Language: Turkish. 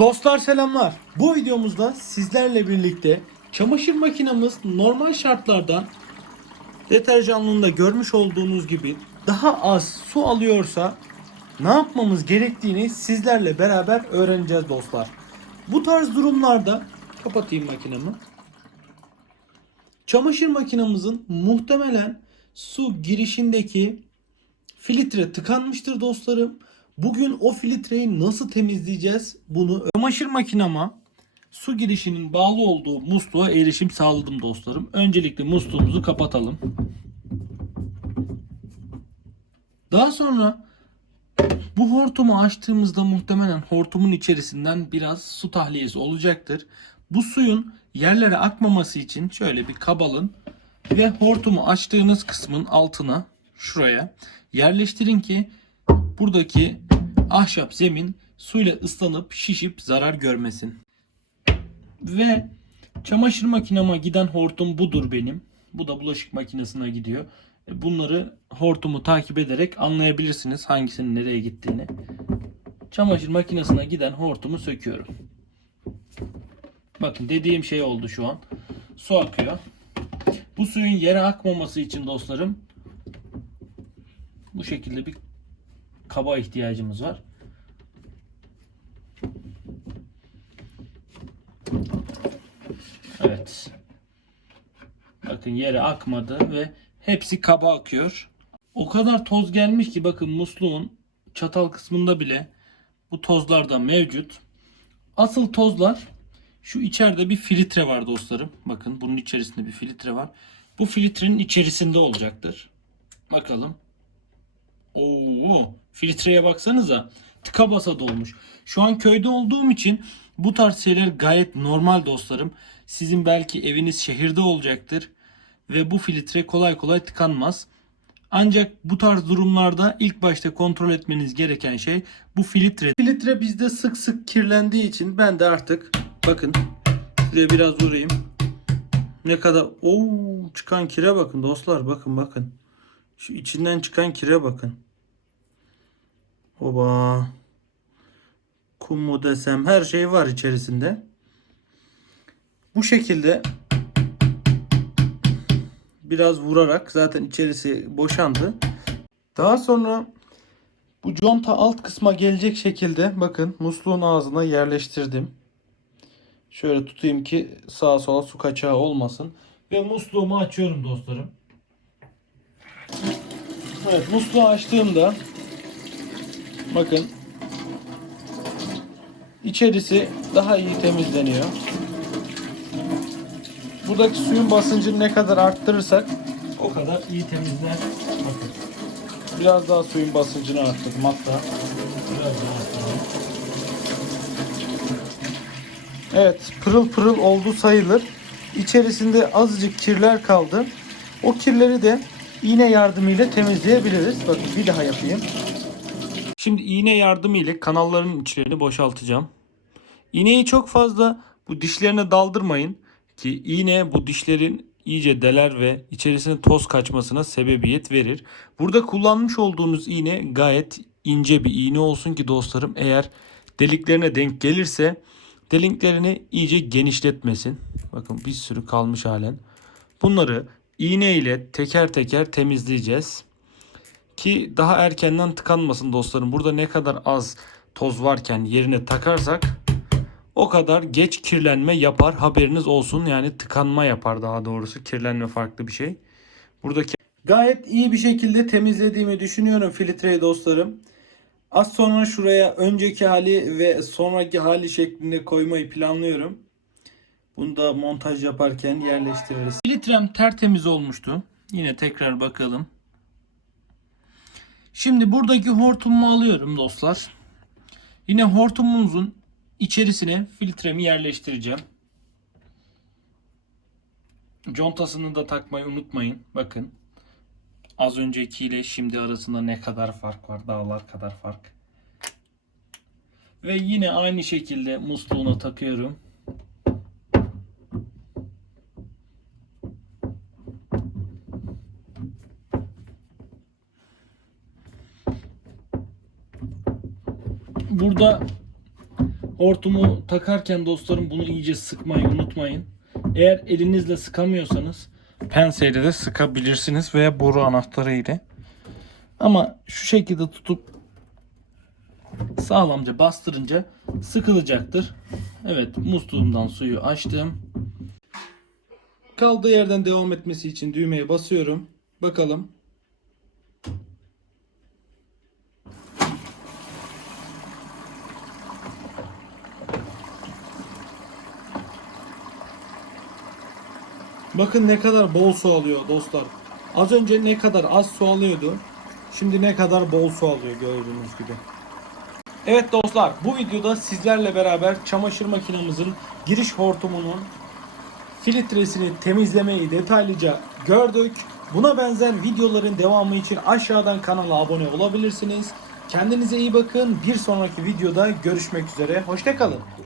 Dostlar selamlar. Bu videomuzda sizlerle birlikte çamaşır makinamız normal şartlardan deterjanlığında görmüş olduğunuz gibi daha az su alıyorsa ne yapmamız gerektiğini sizlerle beraber öğreneceğiz dostlar. Bu tarz durumlarda kapatayım makinamı. Çamaşır makinamızın muhtemelen su girişindeki filtre tıkanmıştır dostlarım. Bugün o filtreyi nasıl temizleyeceğiz bunu çamaşır makinama su girişinin bağlı olduğu musluğa erişim sağladım dostlarım. Öncelikle musluğumuzu kapatalım. Daha sonra bu hortumu açtığımızda muhtemelen hortumun içerisinden biraz su tahliyesi olacaktır. Bu suyun yerlere akmaması için şöyle bir kab alın ve hortumu açtığınız kısmın altına şuraya yerleştirin ki buradaki ahşap zemin suyla ıslanıp şişip zarar görmesin. Ve çamaşır makinama giden hortum budur benim. Bu da bulaşık makinesine gidiyor. E, Bunları hortumu takip ederek anlayabilirsiniz hangisinin nereye gittiğini. Çamaşır makinesine giden hortumu söküyorum. Bakın dediğim şey oldu şu an. Su akıyor. Bu suyun yere akmaması için dostlarım bu şekilde bir kaba ihtiyacımız var. Evet. Bakın yere akmadı ve hepsi kaba akıyor. O kadar toz gelmiş ki bakın musluğun çatal kısmında bile bu tozlar da mevcut. Asıl tozlar şu içeride bir filtre var dostlarım. Bakın bunun içerisinde bir filtre var. Bu filtrenin içerisinde olacaktır. Bakalım. Oo, filtreye baksanıza. Tıka basa dolmuş. Şu an köyde olduğum için bu tarz şeyler gayet normal dostlarım. Sizin belki eviniz şehirde olacaktır ve bu filtre kolay kolay tıkanmaz. Ancak bu tarz durumlarda ilk başta kontrol etmeniz gereken şey bu filtre. Filtre bizde sık sık kirlendiği için ben de artık bakın size biraz vurayım. Ne kadar Oo çıkan kire bakın dostlar bakın bakın. Şu içinden çıkan kire bakın. Oba. Kum mu desem her şey var içerisinde. Bu şekilde biraz vurarak zaten içerisi boşandı. Daha sonra bu conta alt kısma gelecek şekilde bakın musluğun ağzına yerleştirdim. Şöyle tutayım ki sağa sola su kaçağı olmasın. Ve musluğumu açıyorum dostlarım. Evet musluğu açtığımda bakın içerisi daha iyi temizleniyor. Buradaki suyun basıncını ne kadar arttırırsak o kadar iyi temizler. Bakın. Biraz daha suyun basıncını arttırdım hatta. Biraz daha arttırdım. Evet pırıl pırıl oldu sayılır. İçerisinde azıcık kirler kaldı. O kirleri de iğne yardımıyla temizleyebiliriz. Bakın bir daha yapayım. Şimdi iğne yardımıyla kanalların içlerini boşaltacağım. İğneyi çok fazla bu dişlerine daldırmayın ki iğne bu dişlerin iyice deler ve içerisine toz kaçmasına sebebiyet verir. Burada kullanmış olduğunuz iğne gayet ince bir iğne olsun ki dostlarım eğer deliklerine denk gelirse deliklerini iyice genişletmesin. Bakın bir sürü kalmış halen. Bunları iğne ile teker teker temizleyeceğiz. Ki daha erkenden tıkanmasın dostlarım. Burada ne kadar az toz varken yerine takarsak o kadar geç kirlenme yapar. Haberiniz olsun. Yani tıkanma yapar daha doğrusu. Kirlenme farklı bir şey. Buradaki gayet iyi bir şekilde temizlediğimi düşünüyorum filtreyi dostlarım. Az sonra şuraya önceki hali ve sonraki hali şeklinde koymayı planlıyorum. Bunu da montaj yaparken yerleştiririz. Filtrem tertemiz olmuştu. Yine tekrar bakalım. Şimdi buradaki hortumumu alıyorum dostlar. Yine hortumumuzun içerisine filtremi yerleştireceğim. Contasını da takmayı unutmayın. Bakın. Az öncekiyle şimdi arasında ne kadar fark var? Dağlar kadar fark. Ve yine aynı şekilde musluğuna takıyorum. Burada Hortumu takarken dostlarım bunu iyice sıkmayı unutmayın. Eğer elinizle sıkamıyorsanız penseyle de sıkabilirsiniz veya boru anahtarı ile. Ama şu şekilde tutup sağlamca bastırınca sıkılacaktır. Evet musluğumdan suyu açtım. Kaldığı yerden devam etmesi için düğmeye basıyorum. Bakalım. Bakın ne kadar bol su alıyor dostlar. Az önce ne kadar az su alıyordu. Şimdi ne kadar bol su alıyor gördüğünüz gibi. Evet dostlar bu videoda sizlerle beraber çamaşır makinemizin giriş hortumunun filtresini temizlemeyi detaylıca gördük. Buna benzer videoların devamı için aşağıdan kanala abone olabilirsiniz. Kendinize iyi bakın. Bir sonraki videoda görüşmek üzere. Hoşçakalın.